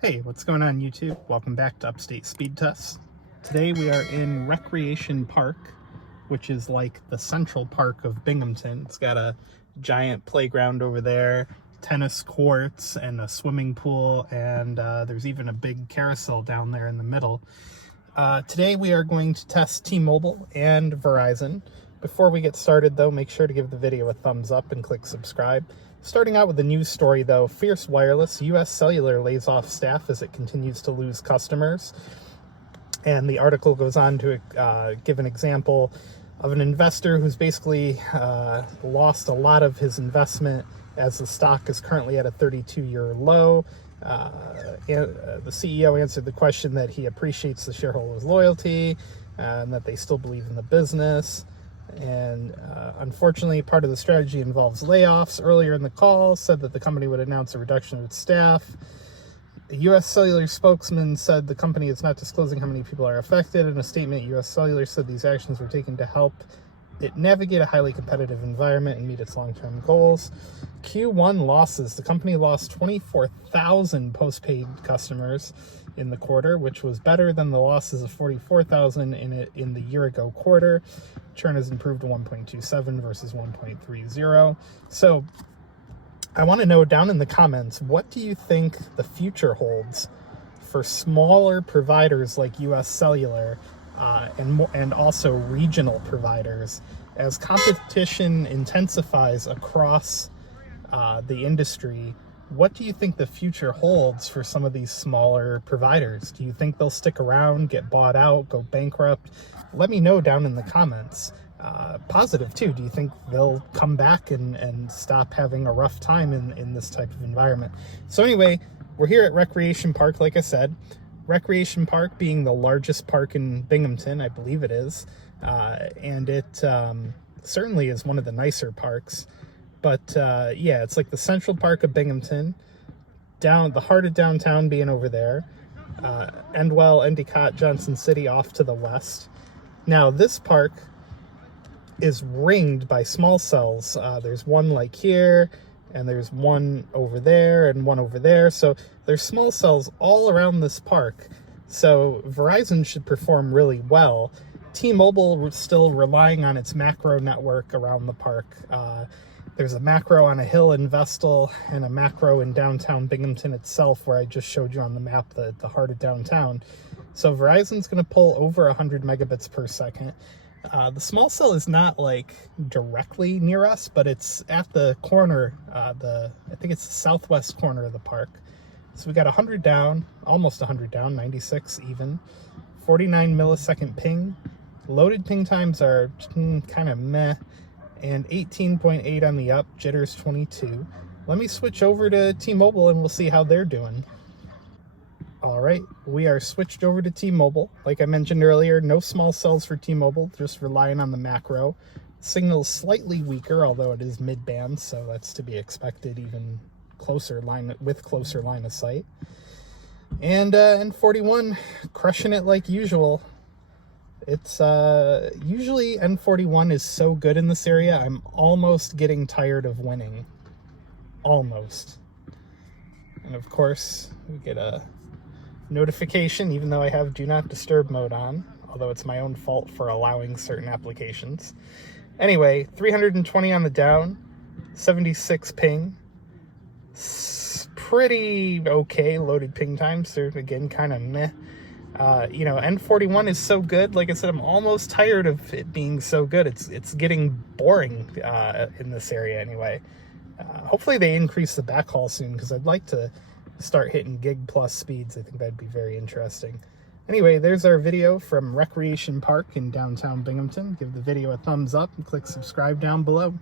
Hey, what's going on YouTube? Welcome back to Upstate Speedtests. Today we are in Recreation Park, which is like the central park of Binghamton. It's got a giant playground over there, tennis courts, and a swimming pool, and there's even a big carousel down there in the middle. Today we are going to test T-Mobile and Verizon. Before we get started though, make sure to give the video a thumbs up and click subscribe. Starting out with the news story though, Fierce Wireless, US Cellular lays off staff as it continues to lose customers. And the article goes on to give an example of an investor who's basically lost a lot of his investment as the stock is currently at a 32-year low. The CEO answered the question that he appreciates the shareholders' loyalty and that they still believe in the business. And unfortunately, part of the strategy involves layoffs. Earlier in the call, said that the company would announce a reduction of its staff. The US Cellular spokesman said the company is not disclosing how many people are affected. In a statement, US Cellular said these actions were taken to help it navigate a highly competitive environment and meet its long-term goals. Q1 losses. The company lost 24,000 postpaid customers in the quarter, which was better than the losses of 44,000 in the year-ago quarter. Churn has improved to 1.27 versus 1.30. So I want to know down in the comments, what do you think the future holds for smaller providers like US Cellular and also regional providers as competition intensifies across the industry? What do you think the future holds for some of these smaller providers? Do you think they'll stick around, get bought out, go bankrupt? Let me know down in the comments. Positive too. Do you think they'll come back and stop having a rough time in this type of environment? So anyway, we're here at Recreation Park, like I said. Recreation Park being the largest park in Binghamton, I believe it is. And it certainly is one of the nicer parks. But yeah, it's like the central park of Binghamton, the heart of downtown being over there, Endwell, Endicott, Johnson City off to the west. Now this park is ringed by small cells. There's one like here, and there's one over there, and one over there. So there's small cells all around this park. So Verizon should perform really well. T-Mobile is still relying on its macro network around the park. There's a macro on a hill in Vestal and a macro in downtown Binghamton itself, where I just showed you on the map the heart of downtown. So Verizon's going to pull over 100 megabits per second. The small cell is not like directly near us, but it's at the corner, I think it's the southwest corner of the park. So we got 100 down, almost 100 down, 96 even, 49 millisecond ping. Loaded ping times are kind of meh, and 18.8 on the up, jitters 22. Let me switch over to T-Mobile and we'll see how they're doing. All right, we are switched over to T-Mobile. Like I mentioned earlier, no small cells for T-Mobile, just relying on the macro. Signal's slightly weaker, although it is mid-band, so that's to be expected, even closer line of sight. And N41 crushing it like usual. It's usually N41 is so good in this area, I'm almost getting tired of winning. Almost. And of course, we get a notification, even though I have do not disturb mode on, although it's my own fault for allowing certain applications. Anyway, 320 on the down, 76 ping. Pretty okay loaded ping times. They're again kind of meh. N41 is so good. Like I said, I'm almost tired of it being so good. It's getting boring in this area anyway. Hopefully they increase the backhaul soon, because I'd like to start hitting gig plus speeds. I think that'd be very interesting. Anyway, there's our video from Recreation Park in downtown Binghamton. Give the video a thumbs up and click subscribe down below.